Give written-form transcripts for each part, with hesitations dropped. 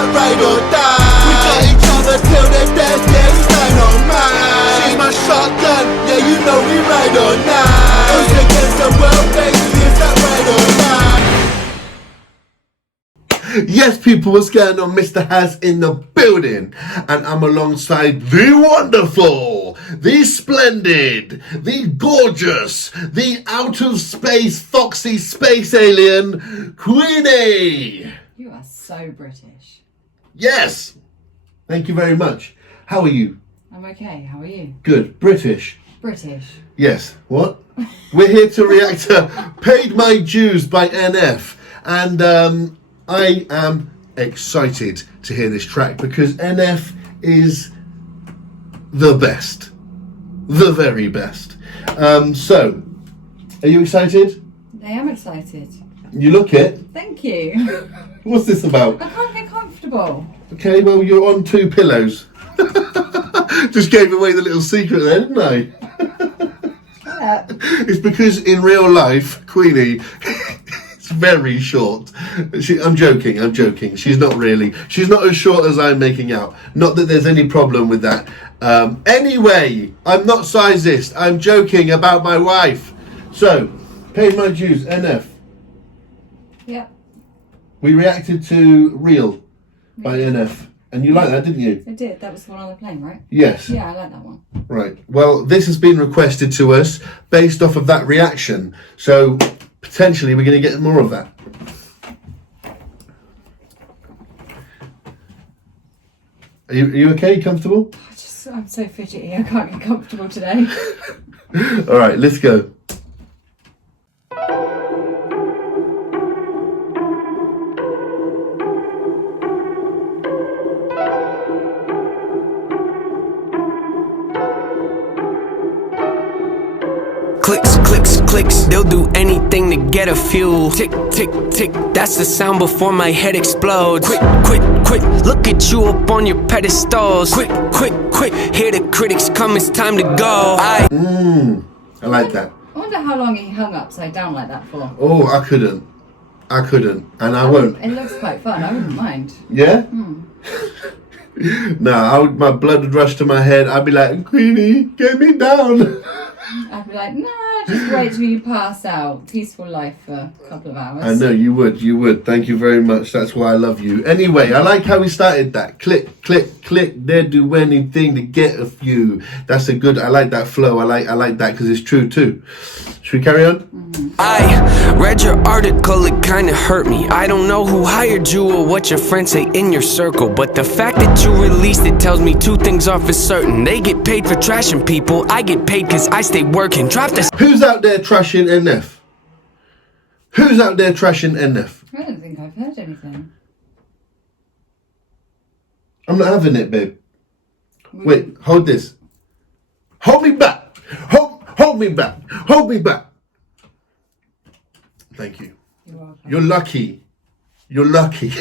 that ride or die. We got each other till the death, yeah, stand on mine. She's my shotgun, yeah, you know we ride or die. Us against the world, baby, it's that ride or die. Yes, people, what's going on? Mr. Has in the building, and I'm alongside the wonderful, the splendid, the gorgeous, the out of space foxy space alien, Queenie. You are so British. Yes, thank you very much. How are you? I'm okay. How are you? Good. British. British. Yes. What? We're here to react to "Paid My Dues" by NF, and I am excited to hear this track because NF is the best. The very best. So, are you excited? I am excited. You look it. Thank you. What's this about? I can't get comfortable. Okay, well, you're on 2 pillows. Just gave away the little secret there, didn't I? It's because in real life, Queenie is very short. I'm joking. She's not really. She's not as short as I'm making out. Not that there's any problem with that. Anyway, I'm not sizist. I'm joking about my wife. So, Paid My Dues, NF. Yep. We reacted to Real by NF. And you liked that, didn't you? I did. That was the one on the plane, right? Yes. Yeah, I like that one. Right. Well, this has been requested to us based off of that reaction. So, potentially, we're going to get more of that. Are you okay? Comfortable? I'm so fidgety. I can't get comfortable today. All right, let's go. Clicks, clicks, clicks, they'll do anything to get a few. Tick, tick, tick, that's the sound before my head explodes. Quick, quick, quick, look at you up on your pedestals. Quick, quick, quick, hear the critics come, it's time to go. I like that. I wonder how long he hung upside down like that for. Oh, I couldn't, and I won't. It looks quite fun. I wouldn't mind. Yeah? No, my blood would rush to my head. I'd be like, Queenie, get me down. I'd be like, nah, just wait till you pass out. Peaceful life for a couple of hours. I know, you would. Thank you very much. That's why I love you. Anyway, I like how we started that. Click, click, click. They'd do anything to get a few. That's a good, I like that flow. I like that because it's true too. Should we carry on? I read your article, it kinda hurt me. I don't know who hired you or what your friends say in your circle, but the fact that you released it tells me 2 things are for certain. They get paid for trashing people, I get paid cause I stay working. Drop this. Who's out there trashing NF? Who's out there trashing NF? I don't think I've heard anything. I'm not having it, babe. Wait, hold this. Hold me back. Hold me back. Hold me back. Thank you. You're welcome. You're lucky. You're lucky.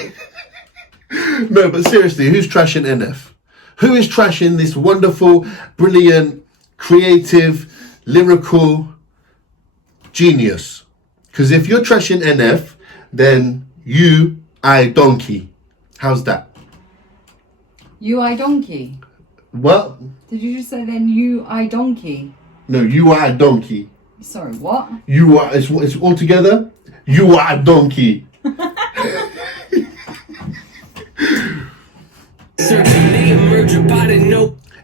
No, but seriously, who's trashing NF? Who is trashing this wonderful, brilliant, creative, lyrical genius? Because if you're trashing NF, then I donkey. How's that? You I donkey. What? Did you just say then you I donkey? No, you are a donkey. Sorry, what? You are, it's all together. You are a donkey.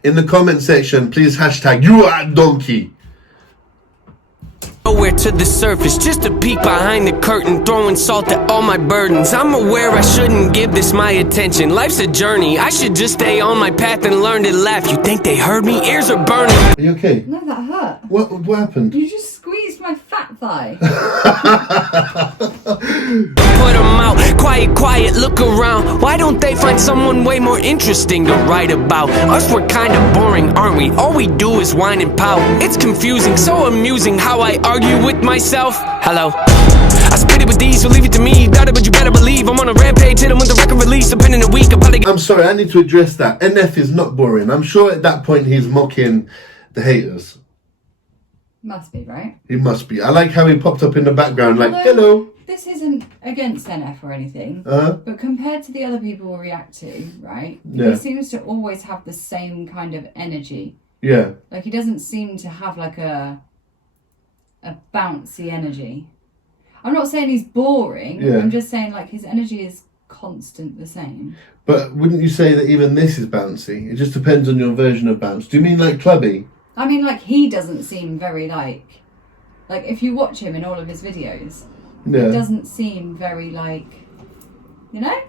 In the comment section, please hashtag you are a donkey. Nowhere to the surface, just a peek behind the curtain, throwing salt at all my burdens. I'm aware I shouldn't give this my attention. Life's a journey, I should just stay on my path and learn to laugh. You think they heard me? Ears are burning. Are you okay? No, that hurt. What happened? You just squeezed my fat thigh. Put them out, quiet, quiet, look around. Why don't they find someone way more interesting to write about? Us, we're kinda boring, aren't we? All we do is whine and pout. It's confusing, so amusing how I argue with myself. Hello. I spit it with these, so leave it to me. Doubt it, but you better believe I'm on a rampage. Hit 'em with the record release. I've been in a week. I'm sorry, I need to address that. NF is not boring. I'm sure at that point he's mocking the haters. Must be, right? He must be. I like how he popped up in the background like, hello. this isn't against NF or anything, but compared to the other people we react to, right? Yeah. He seems to always have the same kind of energy. Yeah. Like he doesn't seem to have like a bouncy energy. I'm not saying he's boring. Yeah. I'm just saying like his energy is constant the same. But wouldn't you say that even this is bouncy? It just depends on your version of bounce. Do you mean like clubby? I mean, like he doesn't seem very like if you watch him in all of his videos, Yeah. it doesn't seem very like, you know?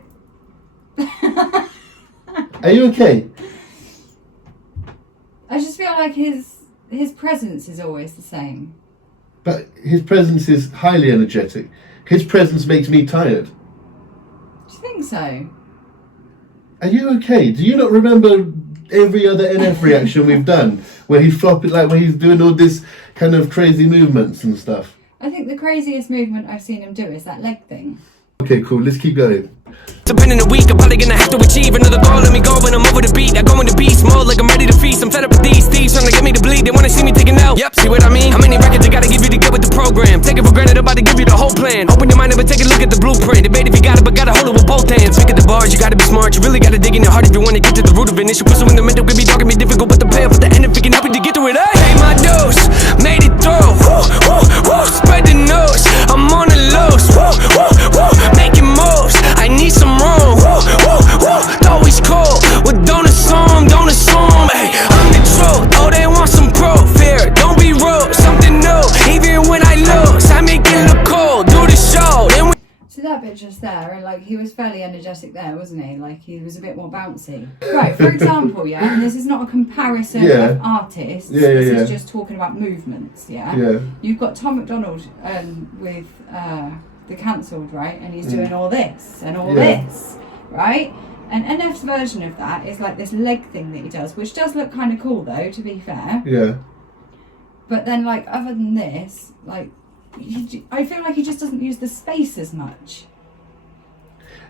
Are you okay? I just feel like his presence is always the same. But his presence is highly energetic. His presence makes me tired. Do you think so? Are you okay? Do you not remember every other NF reaction we've done where he's flopping, like where he's doing all this kind of crazy movements and stuff? I think the craziest movement I've seen him do is that leg thing. Okay, cool. Let's keep going. Depending a week, I'm probably gonna have to achieve another goal. Let me go when I'm over the beat. I go in the beast mode like I'm ready to feast. I'm fed up with these thieves trying to get me to bleed. They wanna see me taking out. Yep, see what I mean? How many records I gotta give you to get with the program? Take it for granted, I'm about to give you the whole plan. Open your mind up and take a look at the blueprint. Debate if you got it, but gotta hold it with both hands. Pick at the bars, you gotta be smart. You really gotta dig in your heart if you wanna get to the root of it. Issue pursuing the mental could be dark and be difficult, but the payoff at the end of it can help you to get through it. Hey, pay my dues, made it through. Woo, woo, woo, spread the news. I'm on the loose. Woo, woo, woo, making moves. I need some room. Woo, woo, woo, always cool. Well, don't assume, don't assume. Hey, I'm the truth. Oh, they want some proof here. Don't be rude, something new. Even when I lose, I make it look cool. Do the show, then we. So that bit just there, and like he was fairly energetic there, wasn't he? Like he was a bit more bouncy. Right, for example, yeah, and this is not a comparison of artists. This is just talking about movements, yeah? You've got Tom McDonald with the Cancelled, right? And he's doing all this and all this, right? And NF's version of that is like this leg thing that he does, which does look kind of cool though, to be fair. Yeah. But then like other than this, like I feel like he just doesn't use the space as much.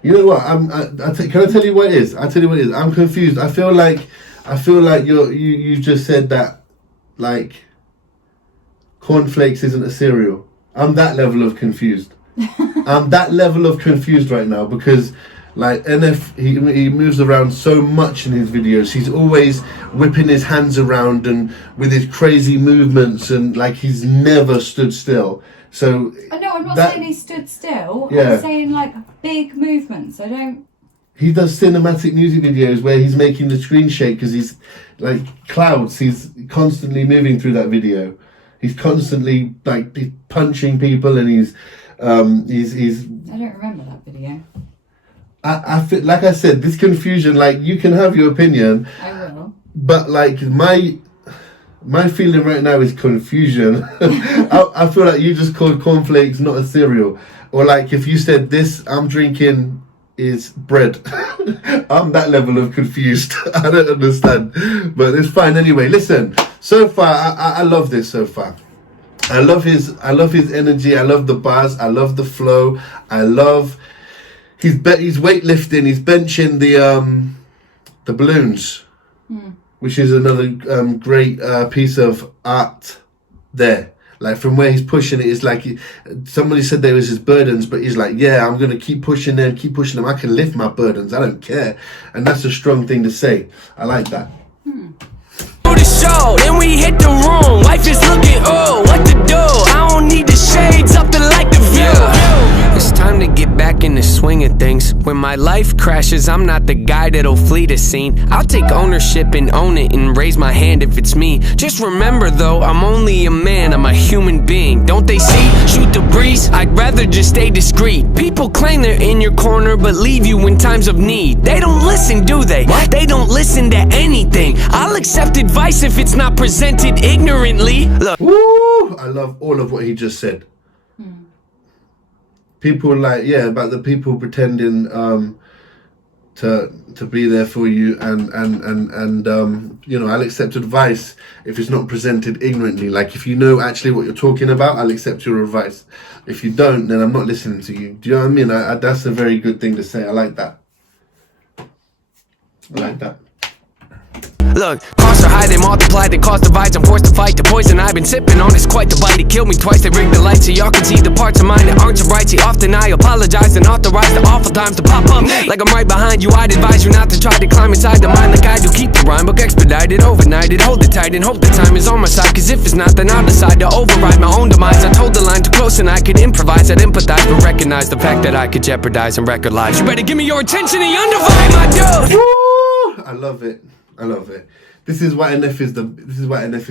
You know what? Can I tell you what it is? I'll tell you what it is. I'm confused. I feel like you just said that like cornflakes isn't a cereal. I'm that level of confused. I'm that level of confused right now because like NF he moves around so much in his videos. He's always whipping his hands around and with his crazy movements and like he's never stood still. So no, I'm not saying he stood still. Yeah. I'm saying like big movements. I don't. He does cinematic music videos where he's making the screen shake because he's like clouds. He's constantly moving through that video. He's constantly like punching people and he's. I don't remember that video. I feel like I said this confusion. Like you can have your opinion. I will. But like my feeling right now is confusion. I feel like you just called cornflakes not a cereal, or like if you said this I'm drinking is bread. I'm that level of confused. I don't understand, but it's fine anyway. Listen, so far I love this so far. I love his energy. I love the bars. I love the flow. I love he's weightlifting. He's benching the balloons, which is another great piece of art there. Like from where he's pushing it, it's like somebody said there was his burdens, but he's like, yeah, I'm gonna keep pushing them. I can lift my burdens. I don't care, and that's a strong thing to say. I like that. The show, then we hit the room. Life is looking, oh, what to do? I don't need the shades up to like the view. It's time to get back in the swing of things. When my life crashes, I'm not the guy that'll flee the scene. I'll take ownership and own it and raise my hand if it's me. Just remember though, I'm only a man, I'm a human being. Don't they see? Shoot the breeze, I'd rather just stay discreet. People claim they're in your corner but leave you in times of need. They don't listen, do they? What? They don't listen to anything. I'll accept advice if it's not presented ignorantly. Look. Woo! I love all of what he just said. People like about the people pretending to be there for you and I'll accept advice if it's not presented ignorantly. Like if you know actually what you're talking about, I'll accept your advice. If you don't, then I'm not listening to you. Do you know what I mean? That's a very good thing to say. I like that. Look, costs are high Multiply, they multiply, they cause divides. I'm forced to fight the poison I've been sipping on. It's quite the bite. It killed me twice. They rigged the lights so y'all can see the parts of mine that aren't so right. See, often I apologize and authorize the awful times to pop up. Like I'm right behind you. I'd advise you not to try to climb inside the mind like I do. Keep the rhyme book expedited, overnighted. Hold it tight and hope the time is on my side. Cause if it's not, then I'll decide to override my own demise. I told the line too close and I could improvise. I'd empathize but recognize the fact that I could jeopardize and record lives. You better give me your attention and you undivided my dose. Woo! I love it. I love it. This is why NF is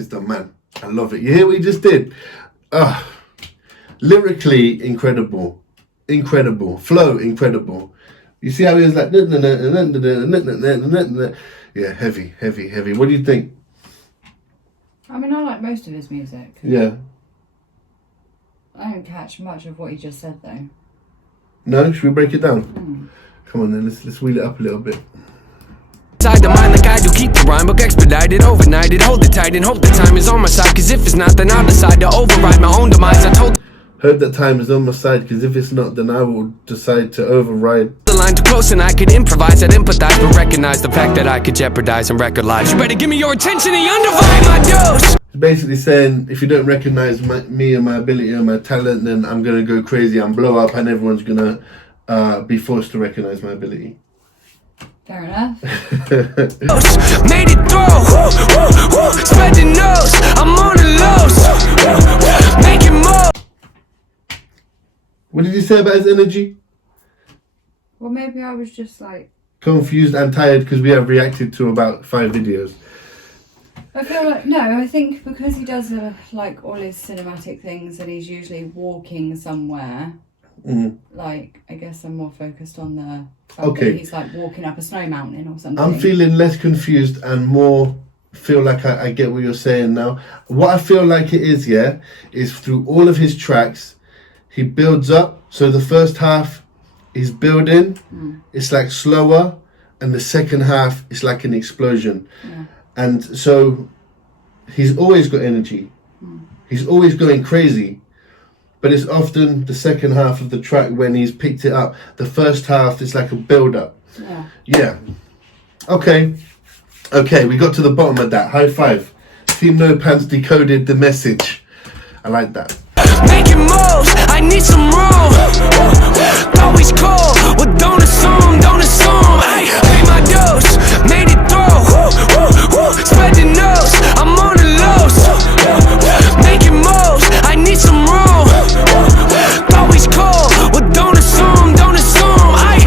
the man. I love it. You hear what he just did? Lyrically incredible. Incredible. Flow incredible. You see how he was like, yeah, heavy. What do you think? I mean, I like most of his music. Yeah. I don't catch much of what he just said though. No? Should we break it down? Come on then, let's wheel it up a little bit. Inside the mind like I do, keep the rhyme book expedited, overnighted. Hold it tight and hope the time is on my side. Cause if it's not, then I'll decide to override my own demise. I told Heard that time is on my side, because if it's not, then I will decide to override. The line too close and I could improvise. I'd empathize but recognize the fact that I could jeopardize and record lives. You better give me your attention and you undivided my dose. It's basically saying, if you don't recognize me and my ability and my talent, then I'm going to go crazy and blow up and everyone's going to be forced to recognize my ability. Fair enough. Made it through. Spread the nose. I'm on the lows. Make it more. What did he say about his energy? Well, maybe I was just like... Confused and tired because we have reacted to about 5 videos. I feel like, no, I think because he does like all his cinematic things and he's usually walking somewhere, like, I guess I'm more focused on the fact that he's like walking up a snow mountain or something. I'm feeling less confused and more feel like I get what you're saying now. What I feel like it is, is through all of his tracks, he builds up. So the first half is building, it's like slower, and the second half is like an explosion. Yeah. And so he's always got energy. He's always going crazy. But it's often the second half of the track when he's picked it up. The first half is like a build up. Yeah. Okay, we got to the bottom of that. High five. Team No Pants decoded the message. I like that. Making moves, I need some room. Always cold, well don't assume. Ay, pay my dose, made it through. Spread the nose, I'm on the lows. Making moves, I need some room. Always cold, well don't assume. Ay.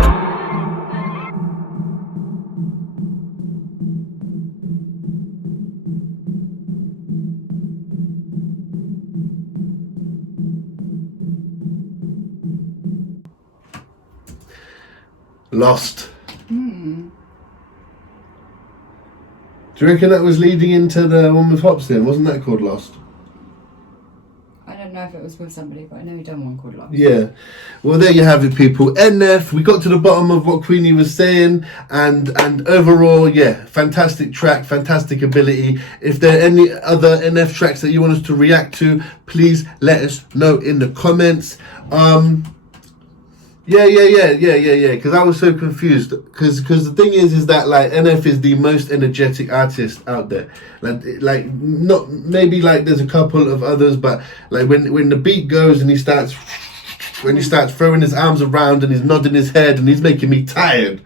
Lost. Do you reckon that was leading into the one with Hops then? Wasn't that called Lost? I don't know if it was with somebody, but I know he done one called Lost. Yeah. Well, there you have it, people. NF, we got to the bottom of what Queenie was saying, and overall, fantastic track, fantastic ability. If there are any other NF tracks that you want us to react to, please let us know in the comments. Because I was so confused. Because the thing is that like NF is the most energetic artist out there. Like not maybe like there's a couple of others, but like when the beat goes and he starts throwing his arms around and he's nodding his head and he's making me tired.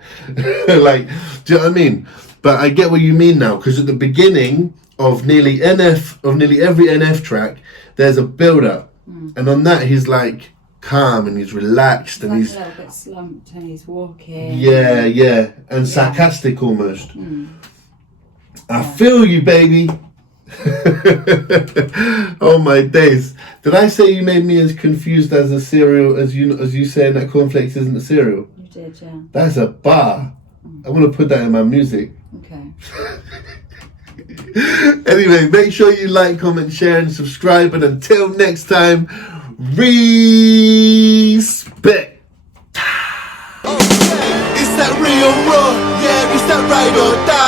Like, do you know what I mean? But I get what you mean now, because at the beginning of nearly every NF track, there's a build up, and on that he's like calm and he's relaxed and he's a little bit slumped and he's walking. Yeah, and sarcastic almost. I feel you, baby. Oh my days! Did I say you made me as confused as a cereal as you saying that cornflakes isn't a cereal? You did, yeah. That's a bar. I want to put that in my music. Okay. Anyway, make sure you like, comment, share, and subscribe. And until next time, respect. It's that real raw, it's that ride or die.